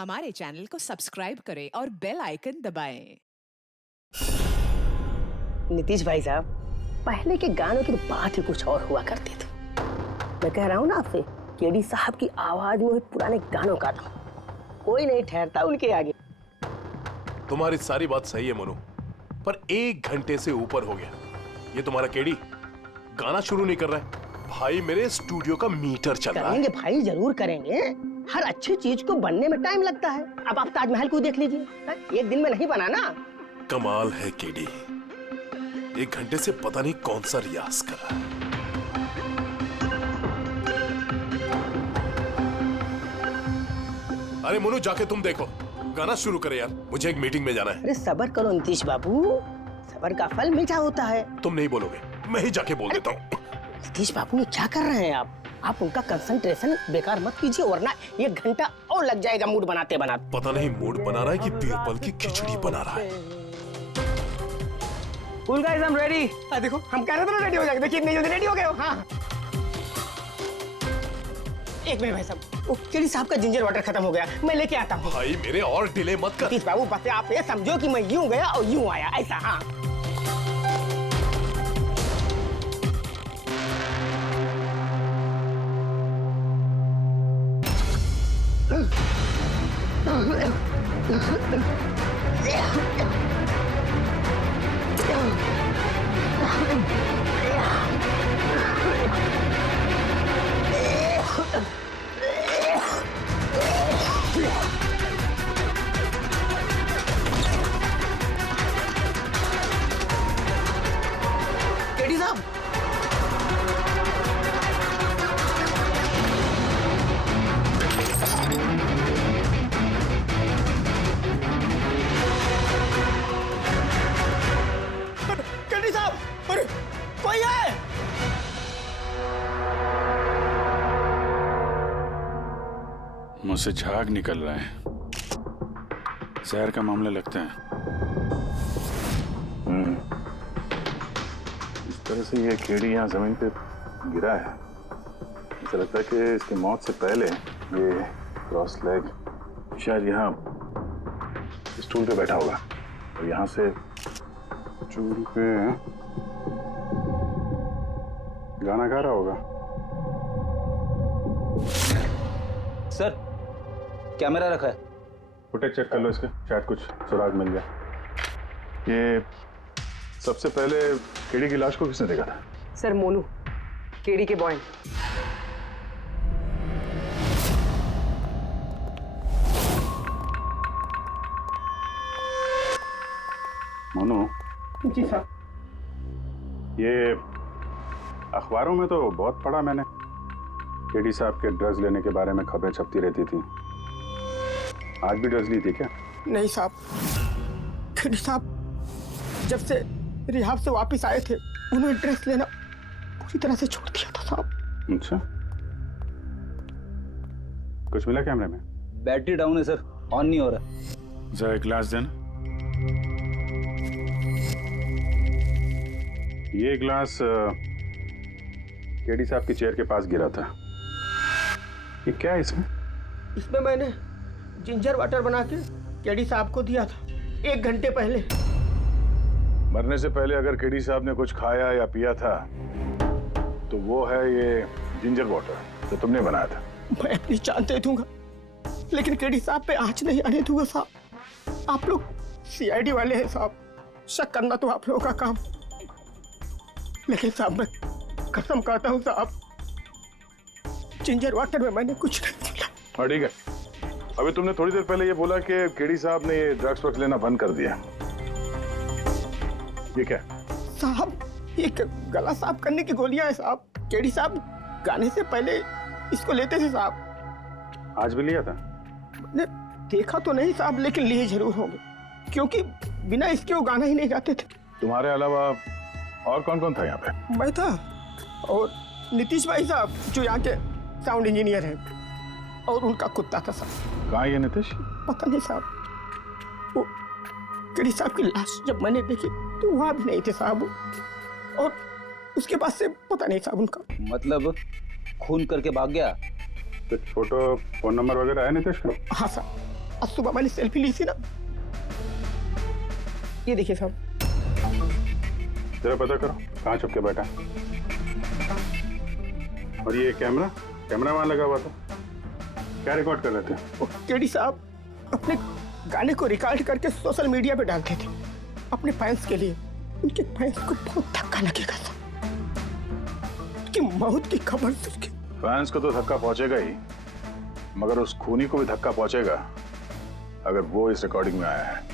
हमारे चैनल को सब्सक्राइब करें और बेल आइकन दबाएं। नीतीश भाई साहब, पहले के गानों की बात ही कुछ और हुआ करती थी। मैं कह रहा हूँ ना आपसे, केडी साहब की आवाज में पुराने गानों का था, कोई नहीं ठहरता उनके आगे। तुम्हारी सारी बात सही है मोनू, पर 1 घंटे से ऊपर हो गया, ये तुम्हारा केडी गाना शुरू नहीं कर रहा है। भाई मेरे स्टूडियो का मीटर चल रहा है। करेंगे भाई, जरूर करेंगे। हर अच्छी चीज को बनने में टाइम लगता है। अब आप ताजमहल को देख लीजिए, एक दिन में नहीं बना ना। कमाल है केडी, 1 घंटे से पता नहीं कौन सा रियाज कर रहा है। अरे मोनू, जाके तुम देखो, गाना शुरू करे यार, मुझे एक मीटिंग में जाना है। अरे सब्र करो नीतीश बाबू, सब्र का फल मीठा होता है। तुम नहीं बोलोगे, मैं ही जाके बोल देता हूँ। नीतीश बाबू, ये क्या कर रहे हैं आप उनका कंसंट्रेशन बेकार मत कीजिए, वरना 1 घंटा और लग जाएगा मूड बनाते बनाते। पता नहीं मूड बना रहा है कि बीरबल की खिचड़ी बना रहा है। Cool guys, I'm ready। देखो, हम कह रहे थे ना रेडी हो जाएगा, देखिए इतनी जल्दी रेडी हो गए हो। हाँ, एक मिनट भाई साहब, वो केडी साहब का जिंजर वाटर खत्म हो गया, मैं लेके आता हूँ। भाई मेरे और डिले मत कर। नीतीश बाबू, बस आप ये समझो कि मैं यूं गया और यूं आया, ऐसा। हाँ, केडी साहब, केडी साहब, अरे कोई है? मुझसे झाग निकल रहा है, जहर का मामला लगता है। इस तरह से ये केडी यहाँ जमीन पे गिरा है, ऐसा लगता है कि इसकी मौत से पहले ये क्रॉस लेग शायद यहाँ स्टूल पे बैठा होगा और यहाँ से स्टूल पे गाना गा रहा होगा। सर, कैमरा रखा है, फुटेज चेक कर लो इसके, शायद कुछ सुराग मिल जाए। ये सबसे पहले केडी की लाश को किसने देखा था? सर, मोनू, केडी के बॉय। मोनू, जी साहब। ये अखबारों में तो बहुत पढ़ा मैंने, केडी साहब के ड्रग्स लेने के बारे में खबरें छपती रहती थी। आज भी ड्रग्स ली थी क्या? नहीं साहब, केडी साहब जब से रिहाब से वापस आए थे, उन्होंने ड्रग्स लेना पूरी तरह से छोड़ दिया था साहब। अच्छा, कुछ मिला कैमरे में? बैटरी डाउन है सर, ऑन नहीं हो रहा। जरा एक गिलास देना। ये ग्लास केडी साहब की चेयर के पास गिरा था। ये क्या है इसमें? इसमें मैंने जिंजर वाटर बना के केडी साहब को दिया था 1 घंटे पहले। मरने से पहले अगर केडी साहब ने कुछ खाया या पिया था तो वो है ये जिंजर वाटर जो तुमने बनाया था। मैं अपनी जान दे दूंगा, लेकिन केडी साहब पे आँच नहीं आने दूंगा साहब। आप लोग CID वाले हैं साहब, शक करना तो आप लोगों का काम, लेकिन साहब मैं कसम खाता हूँ साहब, जिंजर वाटर में मैंने कुछ नहीं मिला। हाँ ठीक है, अभी तुमने थोड़ी देर पहले ये बोला कि केडी साहब ने ये ड्रग्स वग्स लेना बंद कर दिया। ये क्या? साहब, ये गला साफ करने की गोलियां हैं साहब। केडी साहब गाने से पहले इसको लेते थे साहब। आज भी लिया था? मैंने देखा तो नहीं साहब, लेकिन लिए जरूर होंगे, क्योंकि बिना इसके वो गाना ही नहीं गाते थे। तुम्हारे अलावा और कौन कौन था यहाँ पे? मैं था और नीतीश भाई साहब जो यहाँ के साउंड इंजीनियर हैं, और उनका कुत्ता था साहब। कहाँ है ये नीतीश? पता नहीं साहब, वो केडी साहब की लाश जब मैंने देखी तो वहाँ भी नहीं थे साहब, और उसके बाद से पता नहीं साहब उनका। मतलब खून करके भाग गया? कुछ फोटो फोन नंबर वगैरह है नीतीश का? हाँ साहब, आज सुबह वाली सेल्फी ली थी ना, ये देखिए साहब। जरा पता करो कहाँ छुप के बैठा है। और ये कैमरा वहां लगा हुआ था, क्या रिकॉर्ड कर रहे थे? वो केडी साहब अपने गाने को रिकॉर्ड करके सोशल मीडिया पे डालते थे अपने फैंस के लिए। उनके फैंस को बहुत धक्का लगेगा साहब, उनकी मौत की खबर सुन के। फैंस को तो धक्का पहुंचेगा ही, मगर उस खूनी को भी धक्का पहुंचेगा अगर वो इस रिकॉर्डिंग में आया है।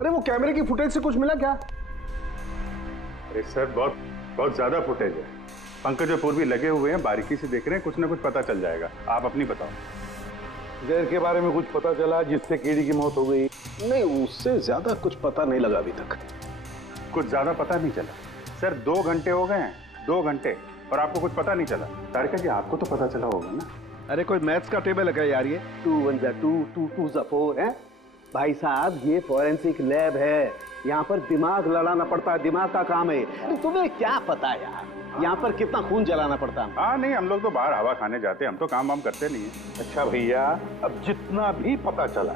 अरे वो कैमरे की फुटेज से कुछ मिला क्या? अरे सर बहुत ज्यादा फुटेज है। पंकज और पूर्वी लगे हुए हैं, बारीकी से देख रहे हैं, कुछ ना कुछ पता चल जाएगा। आप अपनी बताओ। जहर के बारे में कुछ पता चला जिससे कीड़ी की मौत हो गई? नहीं, उससे ज्यादा कुछ पता नहीं लगा अभी तक। कुछ ज्यादा पता नहीं चला सर। 2 घंटे हो गए हैं, 2 घंटे, और आपको कुछ पता नहीं चला। तारिका जी आपको तो पता चला होगा ना? अरे कोई मैथ्स का टेबल है यार? ये 2 1 2 2 2 4 है भाई साहब। ये फॉरेंसिक लैब है, यहाँ पर दिमाग लड़ाना पड़ता है, दिमाग का काम है। अरे तुम्हें क्या पता यार यहाँ पर कितना खून जलाना पड़ता है? हाँ नहीं, हम लोग तो बाहर हवा खाने जाते हैं, हम तो काम वाम करते नहीं है। अच्छा भैया, अब जितना भी पता चला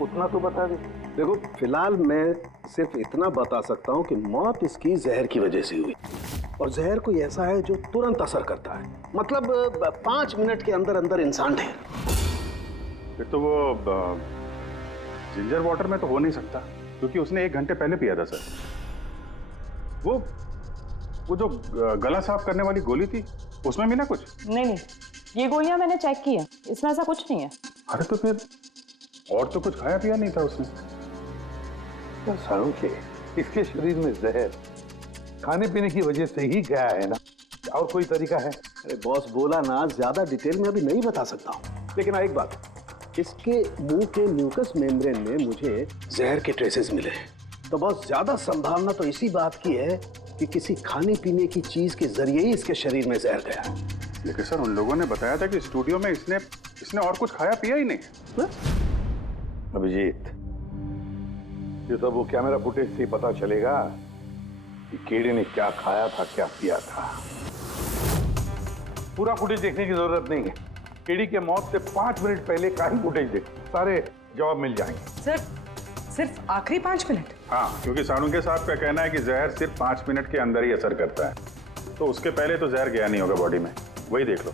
उतना तो बता दे। देखो फिलहाल मैं सिर्फ इतना बता सकता हूँ कि मौत इसकी जहर की वजह से हुई, और जहर कोई ऐसा है जो तुरंत असर करता है, मतलब 5 मिनट के अंदर अंदर इंसान ढेर। फिर तो वो जिंजर वाटर में तो हो नहीं सकता, क्योंकि उसने 1 घंटे पहले पिया था सर। वो जो गला साफ करने वाली गोली थी उसमें भी ना कुछ? नहीं, ये गोलियां मैंने चेक की है, इसमें ऐसा कुछ नहीं है। अरे तो फिर और तो कुछ खाया पिया नहीं था उसने? सारों के इसके शरीर में जहर खाने पीने की वजह से ही गया है ना, और कोई तरीका है? अरे बॉस बोला ना, ज्यादा डिटेल में अभी नहीं बता सकता हूँ, लेकिन एक बात, इसके मुंह के म्यूकस मेम्ब्रेन में मुझे जहर के ट्रेसेस मिले हैं। तो बहुत ज्यादा संभावना तो इसी बात की है कि किसी खाने पीने की चीज के जरिए ही इसके शरीर में जहर गया। लेकिन सर उन लोगों ने बताया था कि स्टूडियो में इसने और कुछ खाया पिया ही नहीं। अभिजीत, ये सब वो कैमरा फुटेज से ही पता चलेगा कि कीड़ी ने क्या खाया था, क्या पिया था। पूरा फुटेज देखने की जरूरत नहीं है, कीड़ी के मौत से 5 मिनट पहले का ही फुटेज देख, सारे जवाब मिल जाएंगे। सर सिर्फ आखिरी 5 मिनट? हाँ, क्योंकि साणुके साहब का कहना है कि जहर सिर्फ 5 मिनट के अंदर ही असर करता है, तो उसके पहले तो जहर गया नहीं होगा बॉडी में। वही देख लो।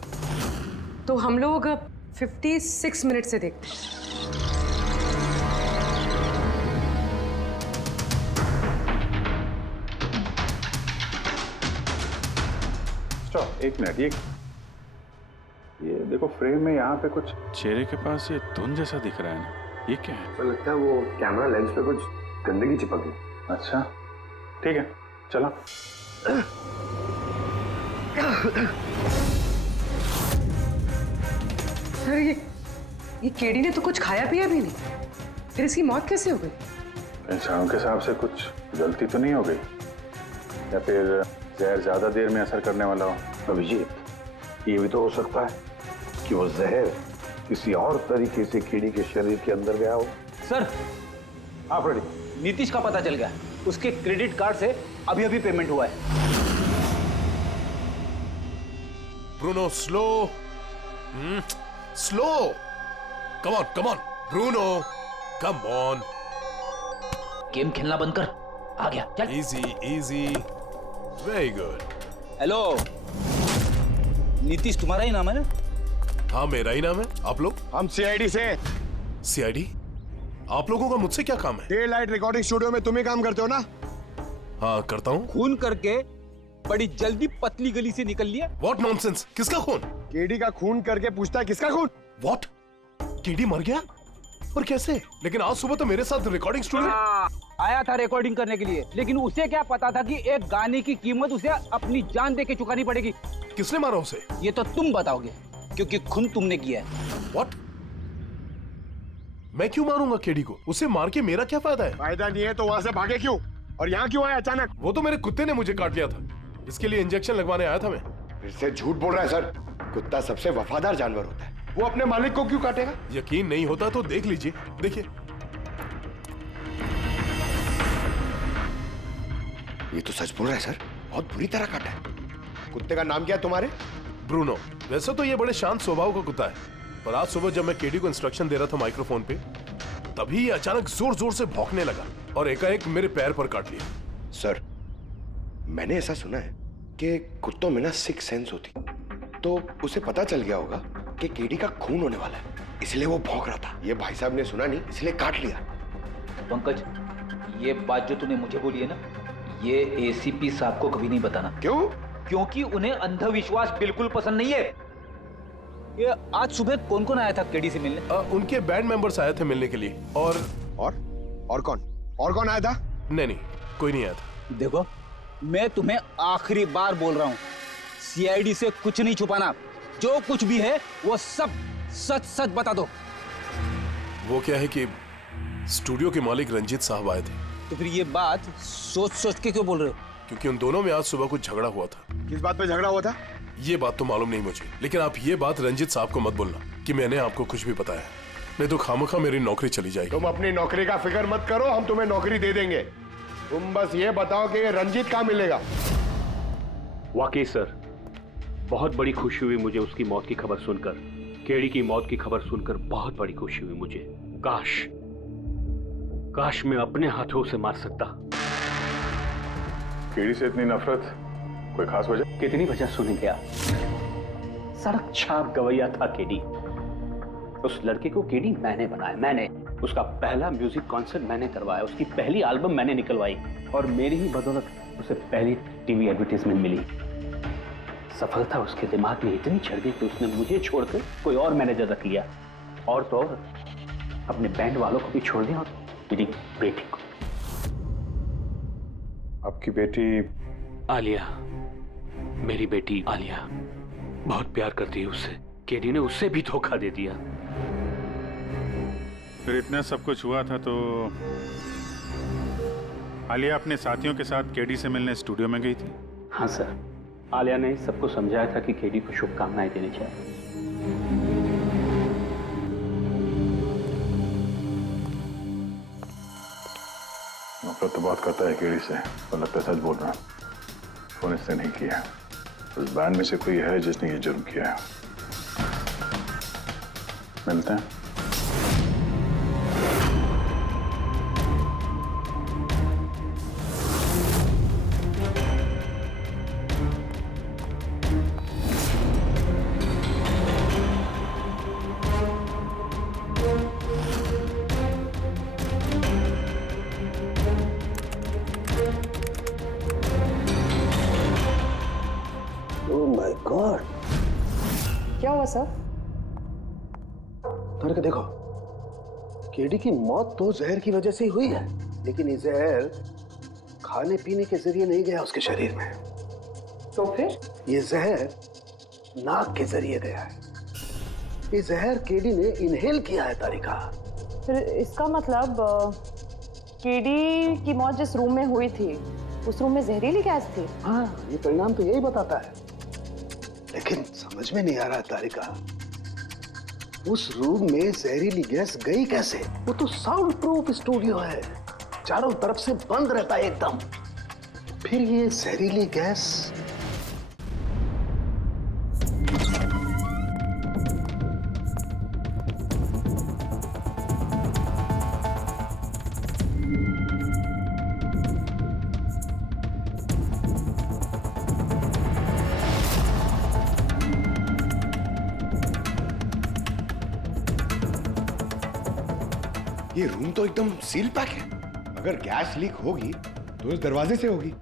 तो हम लोग 56 मिनट से देखते हैं। Stop, 1 minute. ये देखो फ्रेम में यहाँ पे कुछ चेहरे के पास ये धुन जैसा दिख रहा है ना, ये क्या है? तो लगता है वो कैमरा लेंस पे कुछ गंदगी चिपक गई। अच्छा ठीक है, चलो। सर ये केडी ने तो कुछ खाया पिया भी नहीं, फिर इसकी मौत कैसे हो गई? इंसानों के हिसाब से कुछ गलती तो नहीं हो गई, या फिर जहर ज्यादा देर में असर करने वाला हो? अभिजीत, ये भी तो हो सकता है कि वो जहर किसी और तरीके से कीड़ी के शरीर के अंदर गया हो। सर, हाँ फ्रेडी, नीतीश का पता चल गया, उसके क्रेडिट कार्ड से अभी अभी पेमेंट हुआ है। Bruno slow, slow, come on Bruno, come on. Game खेलना बंद कर, आ गया, चल। Easy, very good. Hello, Nitish तुम्हारा ही नाम है ना? हाँ मेरा ही नाम है। आप लोग? हम सीआईडी से। सीआईडी? आप लोगों का मुझसे क्या काम है? डे लाइट रिकॉर्डिंग स्टूडियो में तुम ही काम करते हो ना? हाँ करता हूँ। खून करके बड़ी जल्दी पतली गली से निकल लिया। What nonsense? किसका खून? केडी का खून करके पूछता है किसका खून? What? केडी मर गया? और कैसे? लेकिन आज सुबह तो मेरे साथ रिकॉर्डिंग स्टूडियो आया था रिकॉर्डिंग करने के लिए, लेकिन उसे क्या पता था कि एक गाने की कीमत उसे अपनी जान दे के चुकानी पड़ेगी। किसने मारा उसे? ये तो तुम बताओगे, क्योंकि खून तुमने किया है। What? मैं क्यों मारूंगा केडी को? उसे मार के मेरा क्या फायदा है? फायदा नहीं है तो वहां से भागे क्यों? और यहाँ क्यों आया अचानक? वो तो मेरे कुत्ते ने मुझे काट लिया था, इसके लिए इंजेक्शन लगवाने आया था मैं। फिर से झूठ बोल रहा है सर। कुत्ता सबसे वफादार जानवर होता है, वो अपने मालिक को क्यों काटेगा? यकीन नहीं होता तो देख लीजिए, देखिए। ये तो सच बोल रहा है सर, बहुत बुरी तरह काटा है। कुत्ते का नाम क्या है तुम्हारे? ब्रूनो। वैसे तो ये बड़े शांत स्वभाव का कुत्ता है, पर आज सुबह जब मैं केडी को इंस्ट्रक्शन दे रहा था माइक्रोफोन पे, तभी ये अचानक जोर जोर से भौंकने लगा और एकाएक मेरे पैर पर काट लिया। सर, मैंने ऐसा सुना है कि कुत्तों में ना सिक्स सेंस होती, तो उसे पता चल गया होगा कि केडी का खून होने वाला है, इसलिए वो भौंक रहा था। ये भाई साहब ने सुना नहीं, इसलिए काट लिया। पंकज, ये बात जो तूने मुझे बोली है ना, ये एसीपी साहब को कभी नहीं बताना। क्यों? क्योंकि उन्हें अंधविश्वास बिल्कुल पसंद नहीं है। ये आज सुबह कौन कौन आया था केडी से मिलने? उनके बैंड मेंबर्स आए थे मिलने के लिए। और कौन आया था? नहीं, कोई नहीं आया था। देखो, मैं तुम्हें आखिरी बार बोल रहा हूँ, सीआईडी से कुछ नहीं छुपाना। जो कुछ भी है वो सब सच सच बता दो। वो क्या है कि स्टूडियो के मालिक रंजीत साहब आए थे। तो फिर ये बात सोच सोच के क्यों बोल रहे हो? क्योंकि उन दोनों में आज सुबह कुछ झगड़ा हुआ था। किस बात पे झगड़ा हुआ था? ये बात तो मालूम नहीं मुझे, लेकिन आप ये बात रंजीत साहब को मत बोलना कि मैंने आपको कुछ भी बताया, नहीं तो खामखा मेरी नौकरी चली जाएगी। तुम अपनी नौकरी का फिक्र मत करो, हम तुम्हें नौकरी दे देंगे। तुम बस ये बताओ कि रंजीत कहाँ मिलेगा। वाकई सर, बहुत बड़ी खुशी हुई मुझे उसकी मौत की खबर सुनकर। केडी की मौत की खबर सुनकर बहुत बड़ी खुशी हुई मुझे। काश मैं अपने हाथों उसे मार सकता। केडी से इतनी नफरत, कोई खास वजह? कितनी वजह सुनेंगे आप? सड़क छाप गवैया था केडी। उस लड़के को केडी मैंने बनाया, मैंने। उसका पहला म्यूजिक कॉन्सर्ट मैंने करवाया, उसकी पहली एल्बम मैंने निकलवाई और मेरी ही बदौलत उसे पहली टीवी एडवर्टाइजमेंट मिली। सफलता उसके दिमाग में इतनी चढ़ गई कि उसने मुझे छोड़कर कोई और मैनेजर रख लिया, और तो और अपने बैंड वालों को भी छोड़ दिया और मेरी बेटी को। आपकी बेटी आलिया, मेरी बेटी आलिया बहुत प्यार करती है उससे। केडी ने उससे भी धोखा दे दिया। फिर इतना सब कुछ हुआ था तो आलिया अपने साथियों के साथ केडी से मिलने स्टूडियो में गई थी? हाँ सर, आलिया ने सबको समझाया था कि केडी को शुभकामनाएं देनी चाहिए। नफरत तो बहुत करता है केडी से, पर लगता है सच बोल रहा। फोन इससे नहीं किया। उस बैंड में से कोई है जिसने ये जुर्म किया है। मिलते हैं। क्या हुआ सर? करके देखो, केडी की मौत तो जहर की वजह से ही हुई है, लेकिन ये जहर खाने पीने के जरिए नहीं गया उसके शरीर में। तो फिर? ये जहर नाक के जरिए गया है। ये जहर केडी ने इनहेल किया है तारिका। फिर इसका मतलब केडी की मौत जिस रूम में हुई थी उस रूम में जहरीली गैस थी? हाँ, ये परिणाम तो यही बताता है, लेकिन समझ में नहीं आ रहा तारिका, उस रूम में जहरीली गैस गई कैसे? वो तो साउंड प्रूफ स्टूडियो है, चारों तरफ से बंद रहता है एकदम। फिर ये जहरीली गैस ये रूम तो एकदम सील पैक है। अगर गैस लीक होगी तो इस दरवाजे से होगी,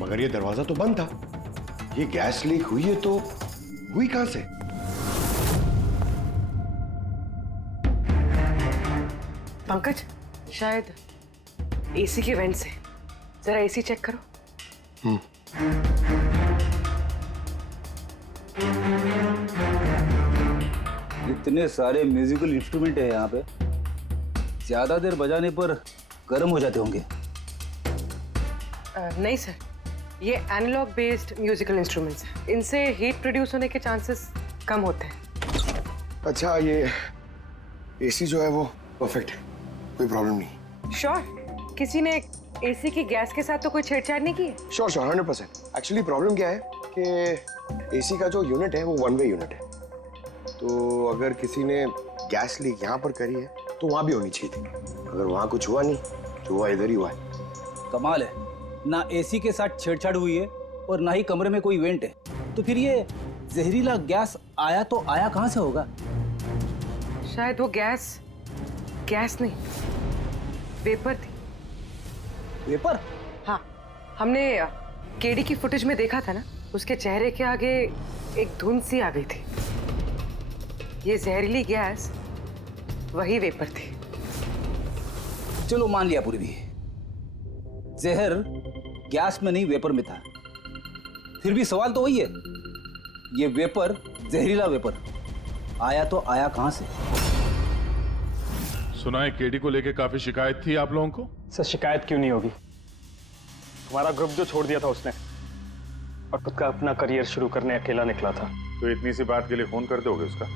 मगर ये दरवाजा तो बंद था। ये गैस लीक हुई है तो हुई कहां से? पंकज, शायद एसी के वेंट से। जरा एसी चेक करो। इतने सारे म्यूजिकल इंस्ट्रूमेंट है यहाँ पे, ज्यादा देर बजाने पर गर्म हो जाते होंगे। नहीं सर, ये एनालॉग बेस्ड म्यूजिकल इंस्ट्रूमेंट्स हैं। इनसे हीट प्रोड्यूस होने के चांसेस कम होते हैं। अच्छा, ये एसी जो है वो परफेक्ट है, कोई प्रॉब्लम नहीं? श्योर, किसी ने एसी की गैस के साथ तो कोई छेड़छाड़ नहीं की है? श्योर 100%। एक्चुअली प्रॉब्लम क्या है कि एसी का जो यूनिट है वो वन वे यूनिट है, तो अगर किसी ने गैस लीक यहाँ पर करी है तो वहां भी होनी चाहिए थी। अगर वहां कुछ हुआ नहीं तो हुआ इधर ही हुआ है। कमाल है, ना एसी के साथ छेड़छाड़ हुई है और ना ही कमरे में कोई वेंट है, तो फिर ये जहरीला गैस आया तो आया कहां से होगा? शायद वो गैस नहीं, वेपर थी। वेपर? हाँ, हमने केडी की फुटेज में देखा था ना, उसके चेहरे के आगे एक धुंध सी आ गई थी। ये जहरीली गैस वही वेपर थी। चलो मान लिया पूर्वी, जहर गैस में नहीं वेपर में था, फिर भी सवाल तो वही है, ये वेपर, जहरीला वेपर आया तो आया कहां से? सुना है केडी को लेके काफी शिकायत थी आप लोगों को? सर शिकायत क्यों नहीं होगी, हमारा ग्रुप जो छोड़ दिया था उसने और खुद का अपना करियर शुरू करने अकेला निकला था। तो इतनी सी बात के लिए खून कर दोगे उसका?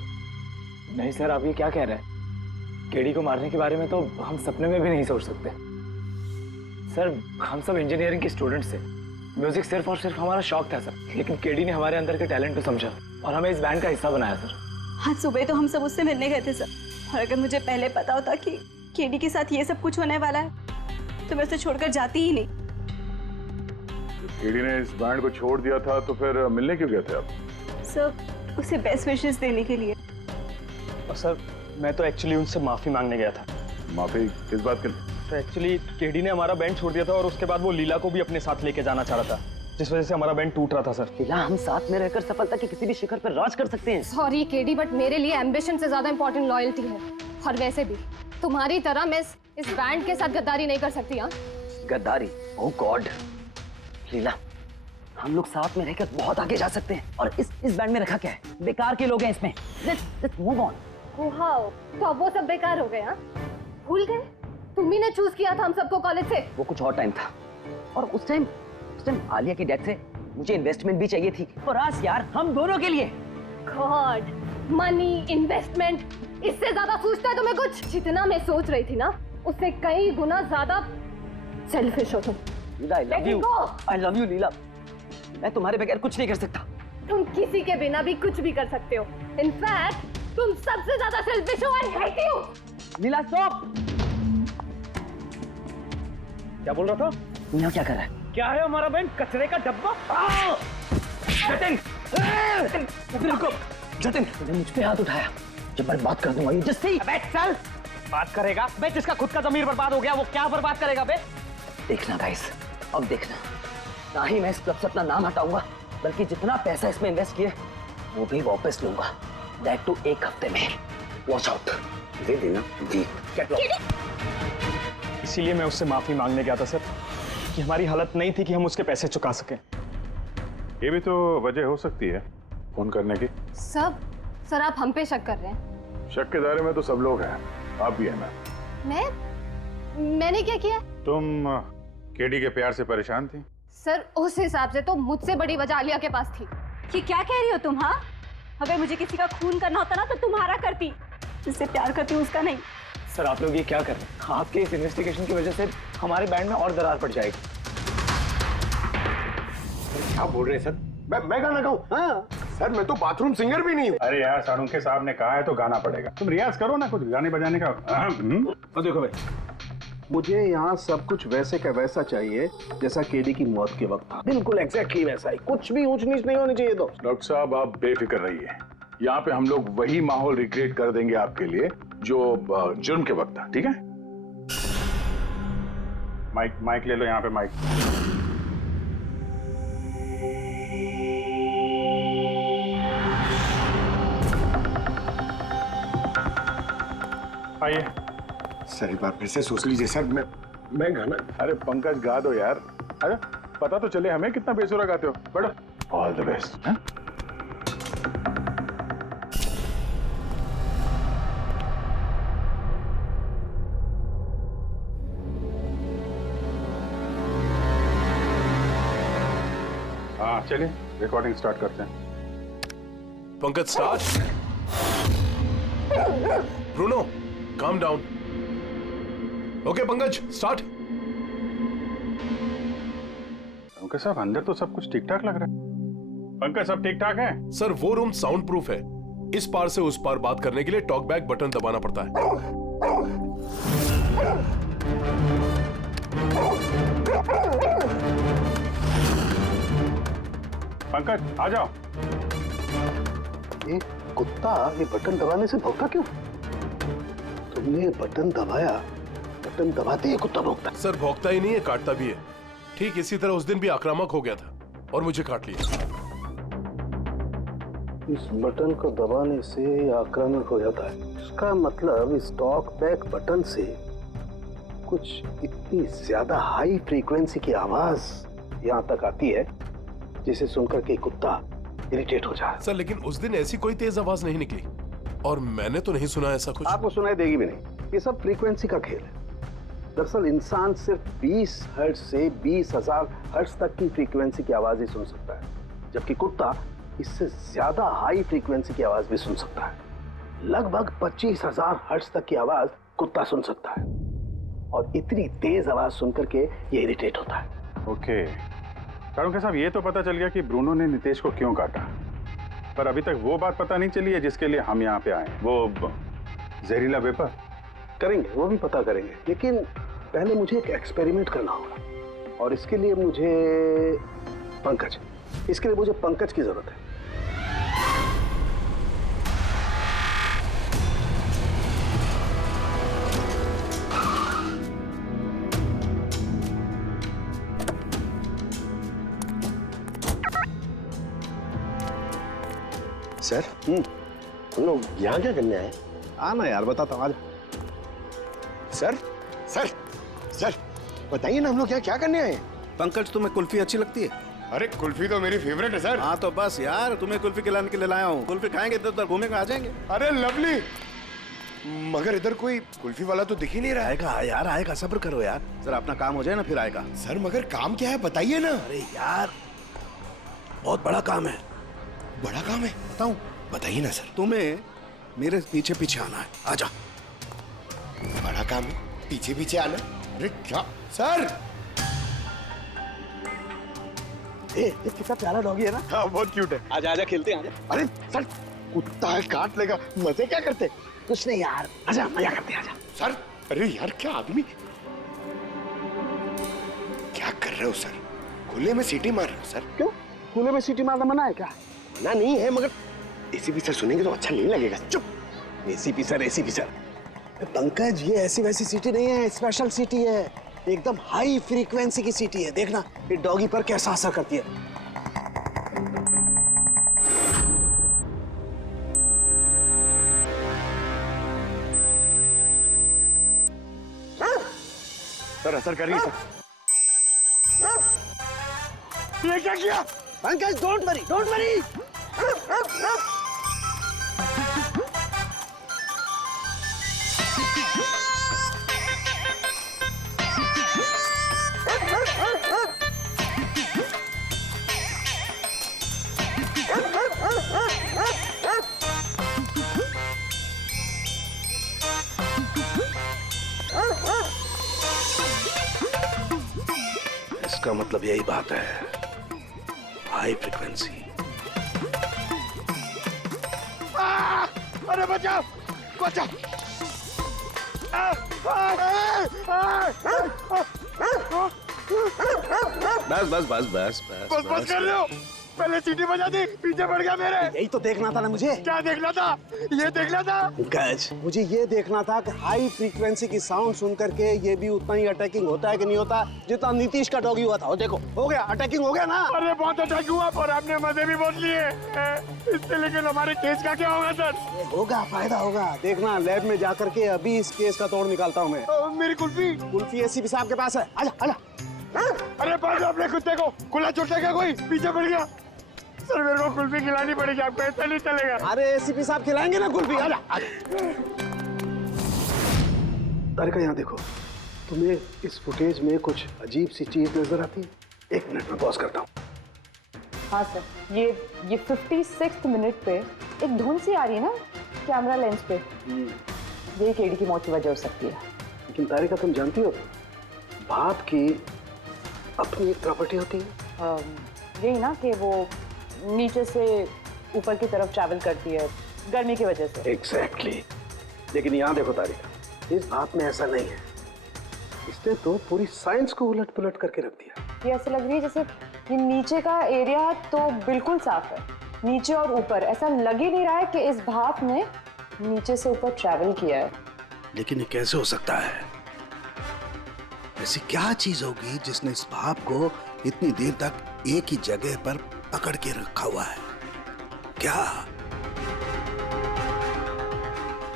नहीं सर, आप ये क्या कह रहे हैं? केडी को मारने के बारे में तो हम सपने में भी नहीं सोच सकते। सर हम सब इंजीनियरिंग के स्टूडेंट्स थे, म्यूजिक सिर्फ और सिर्फ हमारा शौक था सर, लेकिन केडी ने हमारे अंदर के टैलेंट को समझा और हमें इस बैंड का हिस्सा बनाया सर। आज सुबह तो हम सब उससे मिलने गए थे सर, और अगर मुझे पहले पता होता कि केडी के साथ ये सब कुछ होने वाला है तो मैं उसे छोड़कर जाती ही नहीं। केडी ने इस बैंड को छोड़ दिया था तो फिर मिलने क्यों गए थे आप? सर उसे बेस्ट विशेस देने के लिए। और सर मैं तो एक्चुअली उनसे माफी मांगने गया था। माफी किस बात के? तो एक्चुअली केडी ने हमारा बैंड छोड़ दिया था और उसके बाद वो लीला को भी अपने साथ लेके जाना चाह रहा था, जिस वजह से हमारा बैंड टूट रहा था सर। लीला, हम साथ में रहकर सफलता के किसी भी शिखर पर राज कर सकते हैं। सॉरी केडी, बट मेरे लिए एम्बिशन से ज्यादा इंपॉर्टेंट लॉयल्टी है, और वैसे भी तुम्हारी तरह मैं इस बैंड के साथ गद्दारी नहीं कर सकती। हाँ, गद्दारी? ओह गॉड लीला, हम लोग साथ में रहकर बहुत आगे जा सकते हैं, और इस बैंड में रखा क्या है? बेकार के लोग हैं इसमें। Let's move on. वाओ, तो अब वो सब बेकार हो गए? हाँ, भूल गए? तुम ही ने चूज किया था हम सबको कॉलेज से। वो कुछ और टाइम था, और उस टाइम आलिया की डेथ से मुझे इन्वेस्टमेंट भी चाहिए थी, और आज यार हम दोनों के लिए। गॉड, मनी, इन्वेस्टमेंट, इससे ज्यादा सोचता है तुम्हें कुछ? जितना मैं सोच रही थी ना, उससे कई गुना ज्यादा सेल्फिश हो तुम। लीला, I love you लीला, मैं तुम्हारे बगैर कुछ नहीं कर सकता। तुम किसी के बिना भी कुछ भी कर सकते हो। इनफैक्ट तुम सबसे ज्यादा सेल्फिश हो। I hate you। Leela stop. क्या बोल रहा था? यहाँ क्या कर रहा है? क्या है हमारा बैंड? कचरे का डब्बा। जतिन, रुको। जतिन, तुमने मुझ पे हाथ उठाया, जब मैं बात कर दूंगा। Just see. अबे चल। बात करेगा? बे जिसका खुद का ज़मीर बर्बाद हो गया वो क्या बर्बाद करेगा बे? देखना गाइस, अब देखना, ना ही मैं इस क्लब से अपना नाम हटाऊंगा, बल्कि जितना पैसा इसमें इन्वेस्ट किए वो भी वापस लूंगा। दैट टू 1 हफ्ते में। Watch out. दे देना। इसीलिए मैं उससे माफी मांगने गया था सर, कि हमारी हालत नहीं थी कि हम उसके पैसे चुका सकें। ये भी तो वजह हो सकती है फोन करने की। सर आप हम पे शक कर रहे हैं? शक के दायरे में तो सब लोग हैं, आप भी है ना। मैंने क्या किया? तुम केडी के प्यार से परेशान थी? सर उस हिसाब से तो मुझसे बड़ी वजह आलिया के पास थी। कि क्या कह रही हो तुम? हाँ, अगर मुझे किसी का खून करना होता ना तो तुम्हारा करती, जिससे प्यार करती हूँ उसका नहीं। सर आप लोग ये क्या कर रहे हैं? आपके इस इन्वेस्टिगेशन की वजह से हमारे बैंड में और दरार पड़ जाएगी। क्या बोल रहे हैं सर? मैं गाना गाऊं? हाँ सर, मैं तो बाथरूम सिंगर भी नहीं हूँ। अरे यार, सारुंखे साहब ने कहा है तो गाना पड़ेगा, तुम रियाज करो ना कुछ गाने बजाने का। और देखो भाई, मुझे यहाँ सब कुछ वैसे का वैसा चाहिए जैसा केडी की मौत के वक्त था, बिल्कुल एग्जैक्टली वैसा ही, कुछ भी ऊंच नीच नहीं होनी चाहिए। तो डॉक्टर साहब आप बेफिक्र रहिए, यहाँ पे हम लोग वही माहौल रिक्रिएट कर देंगे आपके लिए जो जुर्म के वक्त था, ठीक है? माइक ले लो, यहाँ पे माइक। आइए सर, एक बार फिर से सोच लीजिए सर। मैं गाना। अरे पंकज गा दो यार, अरे पता तो चले हमें कितना बेसुरा गाते हो। बैठो। All the best. हाँ चलिए रिकॉर्डिंग स्टार्ट करते हैं। Pankaj start. Bruno calm down. Okay Pankaj start. Pankaj साहब अंदर तो सब कुछ ठीक ठाक लग रहा है। पंकज सब ठीक ठाक है? सर वो रूम साउंड प्रूफ है, इस पार से उस पार बात करने के लिए टॉक बैक बटन दबाना पड़ता है। पंकज आ जाओ। ये कुत्ता ये बटन दबाने से भौंका क्यों? तुमने बटन दबाया, बटन दबाते ही कुत्ता भौंकता। सर भौंकता ही नहीं है, काटता भी है। ठीक इसी तरह उस दिन भी आक्रामक हो गया था और मुझे काट लिया। इस बटन को दबाने से आक्रामक हो जाता है। इसका मतलब इस टॉक बैक बटन से कुछ इतनी ज्यादा हाई फ्रीक्वेंसी की आवाज यहाँ तक आती है जिसे सुनकर के कुत्ता इरिटेट हो जाए। सर लेकिन उस दिन ऐसी कोई तेज आवाज नहीं निकली और मैंने तो नहीं सुना ऐसा कुछ। आपको सुनाई देगी भी नहीं। ये सब फ्रीक्वेंसी का खेल है। दरअसल इंसान सिर्फ 20 हर्ट्ज से 20,000 हर्ट्ज तक की फ्रीक्वेंसी की आवाज ही सुन सकता है, जबकि कुत्ता इससे ज्यादा हाई फ्रीक्वेंसी की आवाज भी सुन सकता है। लगभग 25,000 हर्ट्ज तक की आवाज कुत्ता सुन सकता है और इतनी तेज आवाज सुनकर के ये इरिटेट होता है। ओके कारुंके साहब, ये तो पता चल गया कि ब्रूनो ने नितेश को क्यों काटा, पर अभी तक वो बात पता नहीं चली है जिसके लिए हम यहाँ पे आए। वो जहरीला वेपर करेंगे, वो भी पता करेंगे, लेकिन पहले मुझे एक एक्सपेरिमेंट करना होगा और इसके लिए मुझे पंकज की जरूरत है। सर हम लोग यहाँ क्या करने आए? आना यार, बताता हूँ। सर सर सर बताइए ना, हम लोग यहाँ क्या करने आए? पंकज तुम्हें कुल्फी अच्छी लगती है? अरे कुल्फी तो मेरी फेवरेट है सर। हाँ तो बस यार, तुम्हें कुल्फी खिलाने के लिए लाया हूँ। कुल्फी खाएंगे तो उधर घूमेंगे, आ जाएंगे। अरे लवली, मगर इधर कोई कुल्फी वाला तो दिख ही नहीं रहा है। आएगा यार, आएगा, सब्र करो यार, जरा अपना काम हो जाए ना फिर आएगा। सर मगर काम क्या है बताइए ना। अरे यार बहुत बड़ा काम है। बड़ा काम है? बताऊं? बताइए ना सर। तुम्हें मेरे पीछे पीछे आना है, आजा। बड़ा काम है, पीछे पीछे आना? अरे क्या सर? ये कितना प्यारा डॉगी है ना। हाँ बहुत क्यूट है। आजा आजा, खेलते हैं। अरे सर कुत्ता है, काट लेगा। मजे क्या करते? कुछ नहीं यार, आजा मजा करते हैं, आजा। सर अरे यार क्या आदमी, क्या कर रहे हो सर? खुले में सीटी मार रहे हो सर? क्यों खुले में सीटी मारना मना है क्या? मना नहीं है, मगर एसीपी सर सुनेंगे तो अच्छा नहीं लगेगा। चुप। एसीपी सर पंकज, ये ऐसी वैसी सीटी नहीं है, स्पेशल सीटी है, एकदम हाई फ्रीक्वेंसी की सीटी है। देखना ये डॉगी पर कैसा असर करती है। सर असर कर रही है सर। ये क्या किया? Pankaj don't worry, don't worry. इसका मतलब यही बात है, हाई फ्रीक्वेंसी। अरे बचाओ बचाओ। बस बस बस बस बस बस कर रहे हो? पहले सीटी बजा दी, पीछे पड़ गया मेरे। यही तो देखना था ना मुझे। क्या देखना था? ये देखना था पंकज, मुझे ये देखना था कि हाई फ्रीक्वेंसी की साउंड सुन करके ये भी उतना ही अटैकिंग होता है कि नहीं होता जितना नीतीश का डॉगी हुआ था। वो देखो हो गया, अटैकिंग हो गया ना। अरे बहुत अटैक हुआ, पर आपने मजे भी बहुत लिए इससे। लेकिन हमारे केस का क्या होगा सर? होगा, फायदा होगा। देखना लैब में जाकर के अभी इस केस का तोड़ निकालता हूँ मैं। मेरी कुल्फी? कुल्फी एसीपी साहब के पास है, आजा आजा। अरे पास अपने कुत्ते को, खुला छूटेगा कोई? पीछे पड़ गया सर, मेरे को कुल्फी खिलानी पड़ेगी, आपको ऐसा नहीं चलेगा। अरे एसीपी साहब खिलाएंगे ना कुल्फी, आजा आजा। तारिका यहाँ देखो, तुम्हें इस फुटेज में कुछ अजीब सी चीज नजर आती है? 1 मिनट में पॉज करता हूँ। हाँ सर, ये 56th मिनट पे एक धुन सी आ रही है ना कैमरा लेंस पे, ये केडी की मौत की वजह हो सकती है। लेकिन तारिका तुम जानती हो, भाप की अपनी एक प्रॉपर्टी होती है। यही ना कि वो नीचे से ऊपर की तरफ ट्रैवल करती है, गर्मी की वजह से। एग्जैक्टली। लेकिन यहाँ देखो तारिका, इस भाप में ऐसा नहीं है। इसने तो पूरी साइंस को उलट पुलट करके रख दिया। ये ऐसा लग रही है जैसे ये नीचे का एरिया तो बिल्कुल साफ है, नीचे और ऊपर ऐसा लग ही नहीं रहा है कि इस भाप ने नीचे से ऊपर ट्रैवल किया है। लेकिन ये कैसे हो सकता है? ऐसी क्या चीज होगी जिसने इस भाप को इतनी देर तक एक ही जगह पर पकड़ के रखा हुआ है? क्या?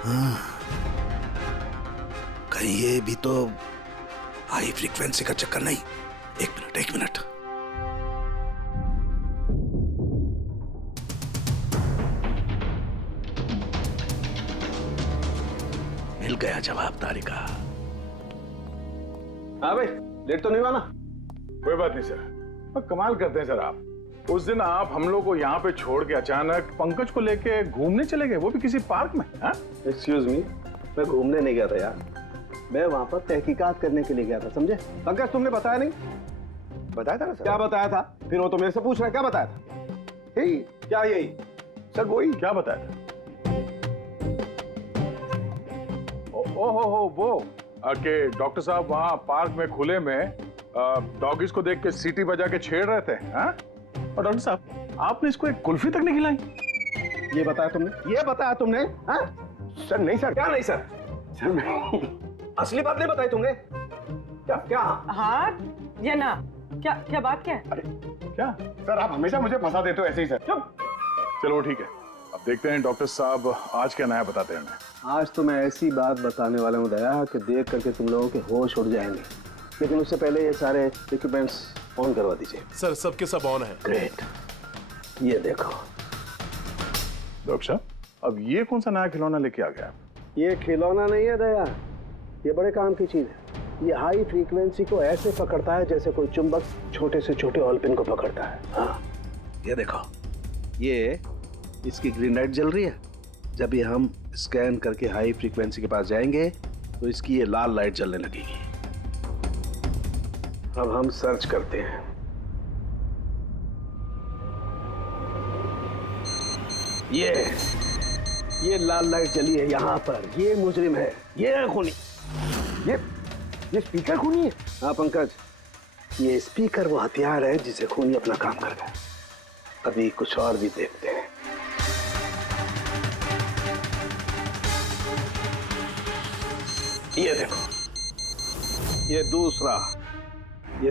हाँ, कहीं ये भी तो हाई फ्रीक्वेंसी का चक्कर नहीं? एक मिनट। मिल गया जवाब तारिका। हाँ भाई, लेट तो नहीं हुआ ना? कोई बात नहीं सर। पर कमाल करते हैं सर आप। उस दिन आप हम लोग को यहाँ पे छोड़ के अचानक पंकज को लेके घूमने चले गए, वो भी किसी पार्क में। एक्सक्यूज मी, मैं घूमने नहीं गया था यार, मैं वहां पर तहकीकात करने के लिए गया था, समझे? पंकज तुमने बताया नहीं? बताया था ना सर? क्या बताया था? फिर वो तो मेरे से पूछ रहा है, क्या बताया था? यही। क्या यही? सर वही। क्या बताया था? ओ वो कि डॉक्टर साहब वहाँ पार्क में खुले में डॉगीज को देख के सीटी बजा के छेड़ रहे थे। हाँ? और डॉक्टर साहब आपने इसको एक कुल्फी तक नहीं खिलाई। ये बताया तुमने? ये बताया तुमने? हाँ? सर नहीं सर। क्या नहीं सर? सर मैं असली बात नहीं बताई तुमने? क्या? हाँ या ना? क्या बात क्या है? अरे क्या सर, आप हमेशा मुझे फंसा देते हो ऐसे ही सर। चलो ठीक है, अब देखते हैं डॉक्टर साहब आज क्या नया बताते हैं हमें। आज तो मैं ऐसी बात बताने वाला हूँ दया कि देख करके तुम लोगों के होश उड़ जाएंगे, लेकिन उससे पहले ये सारे इक्विपमेंट्स ऑन करवा दीजिए। सर सबके सब ऑन है। ग्रेट। ये देखो डॉक्टर साहब, अब ये कौन सा नया खिलौना लेके आ गया? ये खिलौना नहीं है दया, ये बड़े काम की चीज है। ये हाई फ्रीक्वेंसी को ऐसे पकड़ता है जैसे कोई चुंबक छोटे से छोटे ऑलपिन को पकड़ता है। हाँ, ये देखो, ये इसकी ग्रीन लाइट जल रही है। जब ये हम स्कैन करके हाई फ्रीक्वेंसी के पास जाएंगे तो इसकी ये लाल लाइट जलने लगेगी। अब हम सर्च करते हैं। ये लाल लाइट जली है यहाँ पर। ये मुजरिम है, ये है खूनी। ये स्पीकर खूनी है? हाँ पंकज, ये स्पीकर वो हथियार है जिसे खूनी अपना काम कर गया। अभी कुछ और भी देखते हैं। ये देखो, ये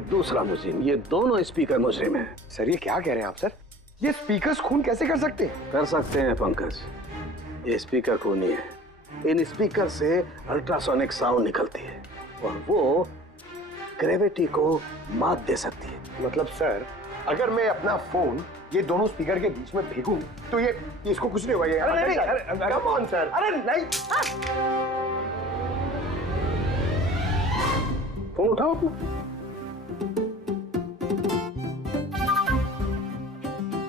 दूसरा मुजरिम। ये दोनों स्पीकर मुजरिम है। सर ये क्या कह रहे हैं आप सर? ये स्पीकर्स खून कैसे कर सकते हैं? कर सकते हैं पंकज, ये स्पीकर खूनी है। इन स्पीकर से अल्ट्रासोनिक साउंड निकलती है और वो ग्रेविटी को मात दे सकती है। मतलब सर, अगर मैं अपना फोन ये दोनों स्पीकर के बीच में फेंकूं तो ये इसको कुछ नहीं होगा। ये कम ऑन सर। अरे नहीं, फोन उठाओ अपना।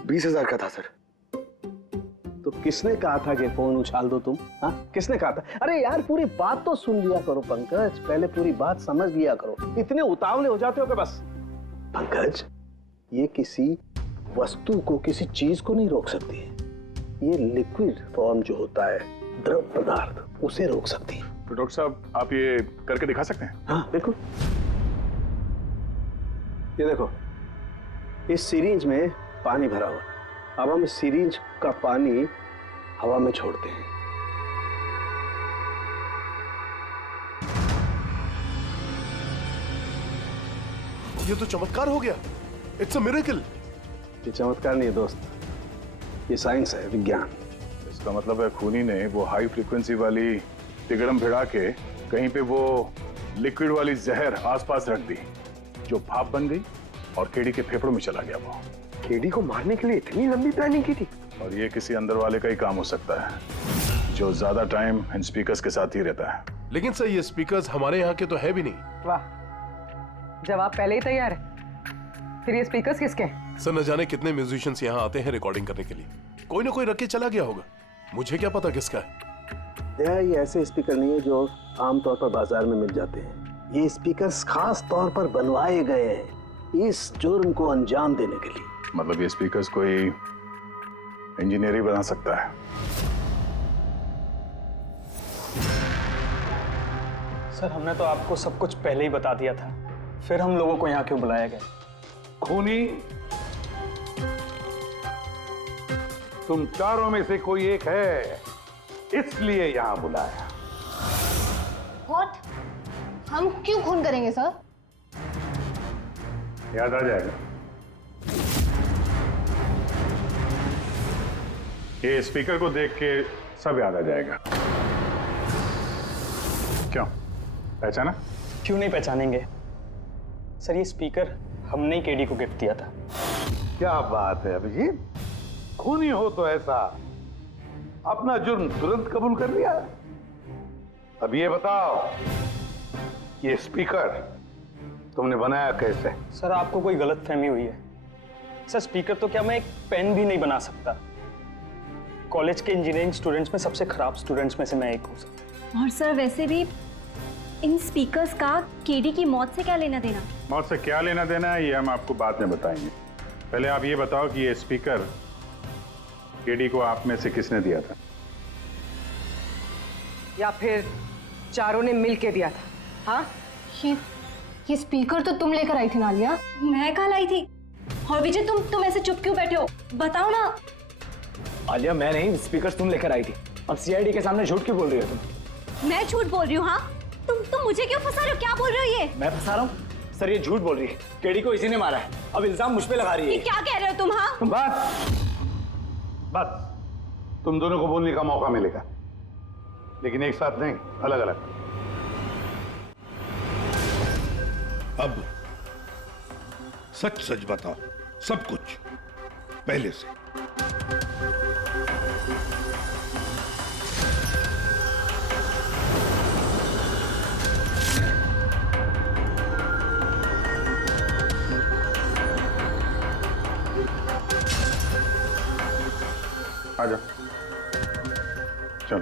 20,000 का था सर। तो किसने कहा था कि फोन उछाल दो तुम? हाँ, किसने कहा था? अरे यार पूरी बात तो सुन लिया करो पंकज, पहले पूरी बात समझ लिया करो। इतने उतावले हो जाते हो कि बस। पंकज, ये किसी वस्तु को, किसी चीज को नहीं रोक सकती है। ये लिक्विड फॉर्म जो होता है, द्रव पदार्थ, उसे रोक सकती है। तो डॉक्टर साहब आप ये करके दिखा सकते हैं? हाँ बिल्कुल। ये देखो, इस सिरिंज में पानी भरा हुआ। अब हम इस सिरिंज का पानी हवा में छोड़ते हैं। ये तो चमत्कार हो गया। It's a miracle. ये चमत्कार नहीं है दोस्त, ये साइंस है, विज्ञान। इसका मतलब है खूनी ने वो हाई फ्रीक्वेंसी वाली तिगड़म भिड़ा के कहीं पे वो लिक्विड वाली जहर आसपास रख दी, जो भाप बन गई और केडी के फेफड़ों में चला गया। वो केडी को मारने के लिए इतनी लंबी प्लानिंग की थी? और ये किसी अंदर वाले का ही काम हो सकता है जो ज्यादा टाइम इन स्पीकर्स के साथ ही रहता है। लेकिन सर ये स्पीकर्स हमारे यहाँ के तो है भी नहीं। वाह, जवाब पहले ही तैयार है। फिर ये स्पीकर्स किसके हैं? सर न जाने कितने म्यूजिशियंस यहाँ आते हैं रिकॉर्डिंग करने के लिए। कोई ना कोई रख के चला गया होगा, मुझे क्या पता किसका है। ये ऐसे स्पीकर नहीं है जो आमतौर पर बाजार में मिल जाते हैं। ये स्पीकर्स खास तौर पर बनवाए गए हैं इस जुर्म को अंजाम देने के लिए। मतलब ये स्पीकर्स कोई इंजीनियर ही बना सकता है? सर हमने तो आपको सब कुछ पहले ही बता दिया था, फिर हम लोगों को यहाँ क्यों बुलाया गया? खूनी, तुम चारों में से कोई एक है, इसलिए यहां बुलाया। व्हाट? हम क्यों खून करेंगे सर? याद आ जाएगा। ये स्पीकर को देख के सब याद आ जाएगा। क्यों, पहचाना? क्यों नहीं पहचानेंगे सर, ये स्पीकर हमने ही केडी को गिफ्ट दिया था। क्या बात है अभिजीत, खूनी हो तो ऐसा अपना जुर्म तुरंत कबूल कर लिया। अब ये बताओ, ये स्पीकर तुमने बनाया कैसे? सर आपको कोई गलतफहमी हुई है। सर स्पीकर तो क्या मैं एक पेन भी नहीं बना सकता। कॉलेज के इंजीनियरिंग स्टूडेंट्स में सबसे खराब स्टूडेंट्स में से मैं एक हूँ सर। और सर वैसे भी इन स्पीकर्स का केडी की मौत से क्या लेना देना? मौत से क्या लेना देना है ये हम आपको बाद में बताएंगे। पहले आप ये बताओ कि ये स्पीकर केडी को आप में से किसने दिया था? या फिर चारों ने मिल के दिया था? हाँ, ये स्पीकर तो तुम लेकर आई थी ना आलिया? मैं कल आई थी। और विजय तुम ऐसे चुप क्यों बैठे हो? बताओ ना। आलिया मैं नहीं, स्पीकर तुम लेकर आई थी। अब सीआईडी के सामने झूठ क्यों बोल रही हो तुम? मैं झूठ बोल रही हूँ? हाँ, तुम मुझे क्यों फंसा रहे हो? क्या बोल रहे हो ये? मैं फंसा रहा हूँ? सर ये झूठ बोल रही है, केडी को इसी ने मारा है। अब इल्जाम मुझ पे लगा रही है। क्या कह रहे हो तुम? हाँ बस तुम दोनों को बोलने का मौका मिलेगा, लेकिन एक साथ नहीं, अलग अलग। अब सच सच बताओ, सब कुछ पहले से। आजा, चलो।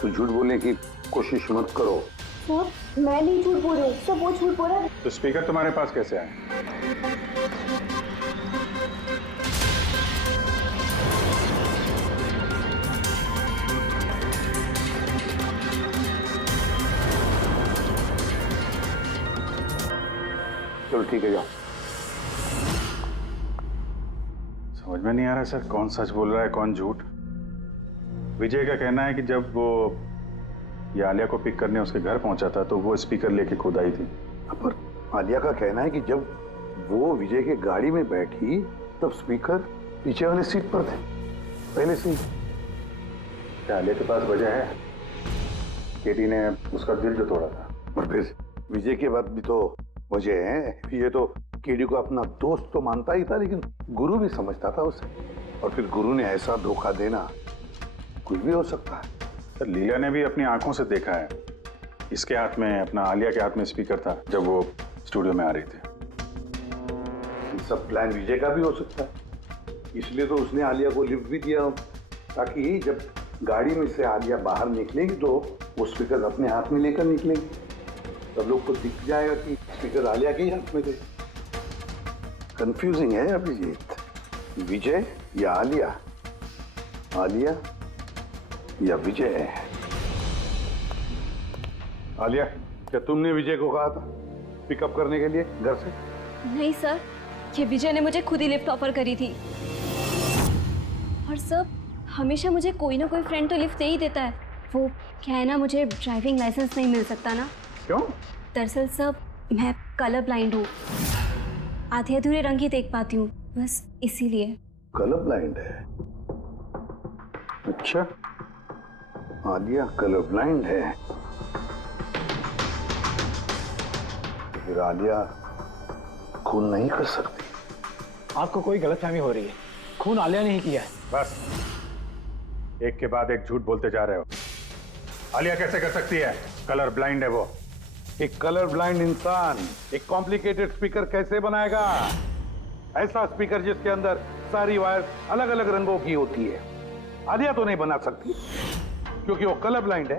तो झूठ बोलने की कोशिश मत करो। सर मैं नहीं झूठ बोल रही हूँ, सब वो झूठ बोल रहा है। तो स्पीकर तुम्हारे पास कैसे आया? चलो ठीक है, जाओ। समझ में नहीं आ रहा सर, कौन सच बोल रहा है कौन झूठ। विजय का कहना है कि जब वो ये आलिया को पिक करने उसके घर पहुंचा था तो वो स्पीकर लेके खुद आई थी। पर आलिया का कहना है कि जब वो विजय के गाड़ी में बैठी तब स्पीकर पीछे वाली सीट पर थे पहले से। क्या आलिया के पास वजह है? केडी ने उसका दिल जो तोड़ा था। और फिर विजय के बाद भी तो वजह है। ये तो केडी को अपना दोस्त तो मानता ही था, लेकिन गुरु भी समझता था उसे। और फिर गुरु ने ऐसा धोखा देना, कुछ भी हो सकता है। सर लीला ने भी अपनी आंखों से देखा है, इसके हाथ में, अपना आलिया के हाथ में स्पीकर था जब वो स्टूडियो में आ रही थी। ये सब प्लान विजय का भी हो सकता है, इसलिए तो उसने आलिया को लिफ्ट भी दिया, ताकि जब गाड़ी में से आलिया बाहर निकलेगी तो वो स्पीकर अपने हाथ में लेकर निकलेगी। सब लोग को दिख जाएगा कि स्पीकर आलिया के ही हाथ में थे। कंफ्यूजिंग है अभिजीत, विजय या आलिया, आलिया या विजय। आलिया, क्या तुमने विजय को कहा था पिकअप करने के लिए घर से? नहीं सर, ये विजय ने मुझे खुद ही लिफ्ट ऑफर करी थी। और सर हमेशा मुझे कोई ना कोई फ्रेंड तो लिफ्ट दे ही देता है। वो क्या है ना, मुझे ड्राइविंग लाइसेंस नहीं मिल सकता ना। क्यों? दरअसल सर मैं कलर ब्लाइंड हूँ, आधे अधूरे रंग ही देख पाती हूँ, बस इसीलिए। कलर ब्लाइंड है? अच्छा, आलिया कलर ब्लाइंड है, तो फिर आलिया खून नहीं कर सकती। आपको कोई गलतफहमी हो रही है, खून आलिया ने ही किया है। बस एक के बाद एक झूठ बोलते जा रहे हो। आलिया कैसे कर सकती है? कलर ब्लाइंड है वो। एक कलर ब्लाइंड इंसान एक कॉम्प्लिकेटेड स्पीकर कैसे बनाएगा? ऐसा स्पीकर जिसके अंदर सारी वायर अलग अलग रंगों की होती है, आलिया तो नहीं बना सकती क्योंकि वो कलर ब्लाइंड है।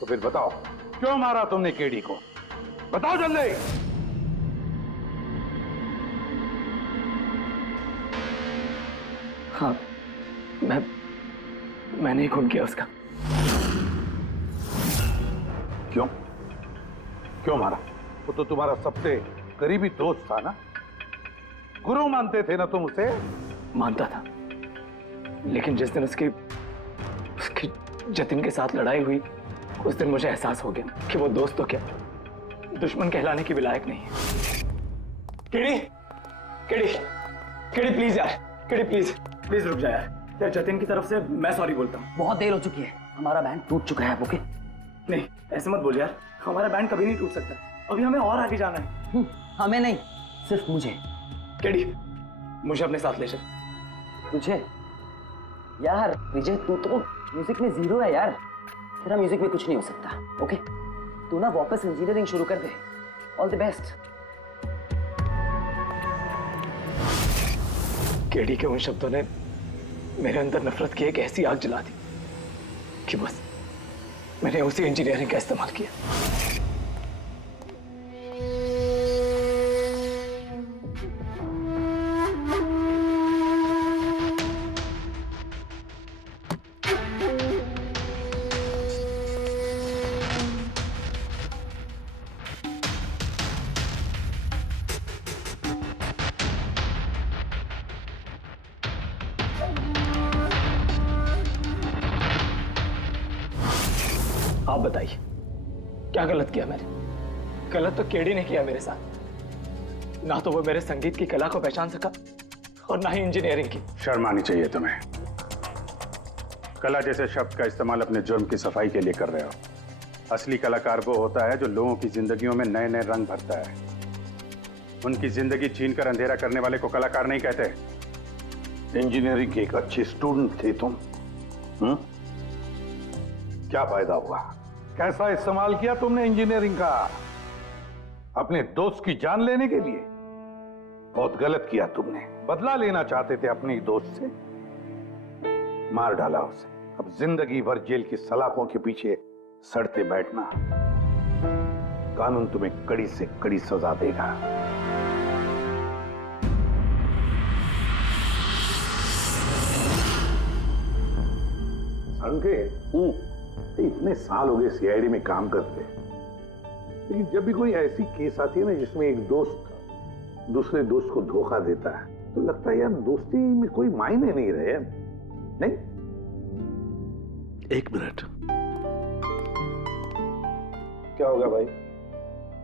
तो फिर बताओ, क्यों मारा तुमने केडी को? बताओ जल्दी। हाँ, मैंने ही खून किया उसका। क्यों क्यों मारा? वो तो तुम्हारा सबसे करीबी दोस्त था ना, गुरु मानते थे ना तुम उसे? मानता था, लेकिन जिस दिन उसकी जतिन के साथ लड़ाई हुई, उस दिन मुझे एहसास हो गया कि वो दोस्त तो क्या, दुश्मन कहलाने की भी लायक नहीं है। केडी, केडी, केडी प्लीज यार, केडी प्लीज रुक जा यार। जतिन की तरफ से मैं सॉरी बोलता हूँ। बहुत देर हो चुकी है, हमारा बैंड टूट चुका है। ओके नहीं, ऐसे मत बोल यार, हमारा बैंड कभी नहीं टूट सकता। अभी हमें और आगे जाना है। हमें नहीं, सिर्फ मुझे। केडी, मुझे अपने साथ ले चल। तुझे? यार विजय, तू तो म्यूजिक में जीरो है यार, तेरा म्यूजिक में कुछ नहीं हो सकता। ओके, तू ना वापस इंजीनियरिंग शुरू कर दे। All the best. केडी के उन शब्दों ने मेरे अंदर नफरत की एक ऐसी आग जला दी कि बस मैंने उसी इंजीनियरिंग का इस्तेमाल किया। आप बताइए, क्या गलत किया मैंने? गलत तो केडी ने किया मेरे साथ। ना तो वो मेरे संगीत की कला को पहचान सका और ना ही इंजीनियरिंग की। शर्म आनी चाहिए तुम्हें। कला जैसे शब्द का इस्तेमाल अपने जुर्म की सफाई के लिए कर रहे हो। असली कलाकार वो होता है जो लोगों की जिंदगियों में नए नए रंग भरता है। उनकी जिंदगी छीनकर अंधेरा करने वाले को कलाकार नहीं कहते। इंजीनियरिंग की एक अच्छी स्टूडेंट थी तुम। क्या फायदा हुआ? कैसा इस्तेमाल किया तुमने इंजीनियरिंग का? अपने दोस्त की जान लेने के लिए? बहुत गलत किया तुमने। बदला लेना चाहते थे अपने दोस्त से, मार डाला उसे। अब जिंदगी भर जेल की सलाखों के पीछे सड़ते बैठना। कानून तुम्हें कड़ी से कड़ी सजा देगा। इतने साल हो गए सीआईडी में काम करते, लेकिन जब भी कोई ऐसी केस आती है ना जिसमें एक दोस्त दूसरे दोस्त को धोखा देता है, तो लगता है यार दोस्ती में कोई मायने नहीं रहे। नहीं? एक मिनट। क्या होगा भाई?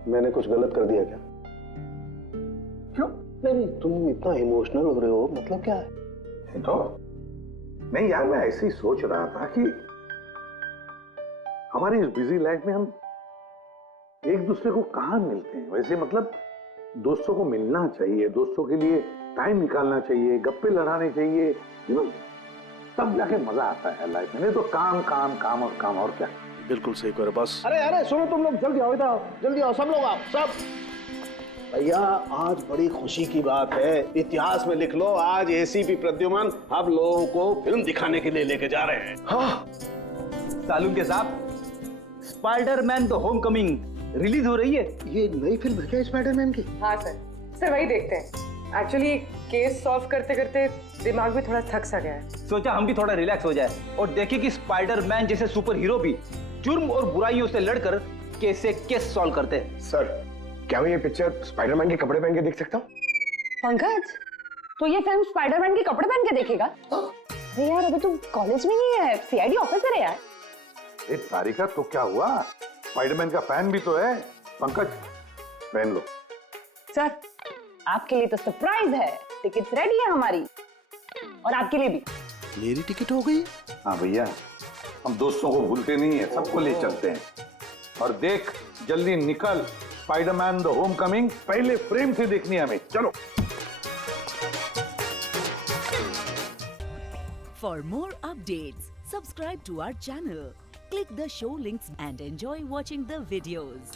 मैंने कुछ गलत कर दिया क्या? क्यों? नहीं, तुम इतना इमोशनल हो रहे हो, मतलब क्या है? तो नहीं यार, मैं ऐसे ही सोच रहा था कि हमारी इस बिजी लाइफ में हम एक दूसरे को कहां मिलते हैं। वैसे मतलब दोस्तों को मिलना चाहिए, दोस्तों के लिए टाइम निकालना चाहिए, गप्पे लड़ाने चाहिए, तब जाके मजा आता है लाइफ में। नहीं तो काम काम काम और काम, और क्या। बिल्कुल सही करो बस। अरे सुनो तुम लोग, जल्दी आओ, इधर आओ, जल्दी आओ, सब लोग आओ, सब। भैया आज बड़ी खुशी की बात है, इतिहास में लिख लो, आज एसीपी प्रद्युमन आप लोगों को फिल्म दिखाने के लिए लेके जा रहे हैं। हाँ सालून के साथ स्पाइडरमैन द होमकमिंग रिलीज हो रही है। ये नई फिल्म है क्या स्पाइडरमैन की? हाँ सर वही देखते हैं। एक्चुअली केस सॉल्व करते करते दिमाग भी थोड़ा थक सा गया है। सोचा हम भी थोड़ा रिलैक्स हो जाए और देखें कि स्पाइडरमैन जैसे सुपर हीरो भी जुर्म और बुराइयों से लड़कर कैसे केस सॉल्व करते हैं। सर, क्या मैं ये पिक्चर स्पाइडरमैन के कपड़े पहन के देख सकता हूँ? पंकज, तो ये फिल्म स्पाइडरमैन के कपड़े पहन के देखेगा? अरे यार, अभी तू कॉलेज में ही है, सीआईडी ऑफिसर है यार। अरे तारिका, तो क्या हुआ? स्पाइडरमैन का फैन भी तो है। पंकज, पहन लो। सर, आपके लिए तो सरप्राइज है, टिकट्स रेडी है हमारी, और आपके लिए भी। मेरी टिकट हो गई? हाँ भैया, हम दोस्तों को भूलते नहीं है, सबको ले चलते हैं। और देख, जल्दी निकल, स्पाइडरमैन द होमकमिंग पहले फ्रेम से देखनी है हमें। चलो। For more updates, subscribe to our channel, click the show links and enjoy watching the videos.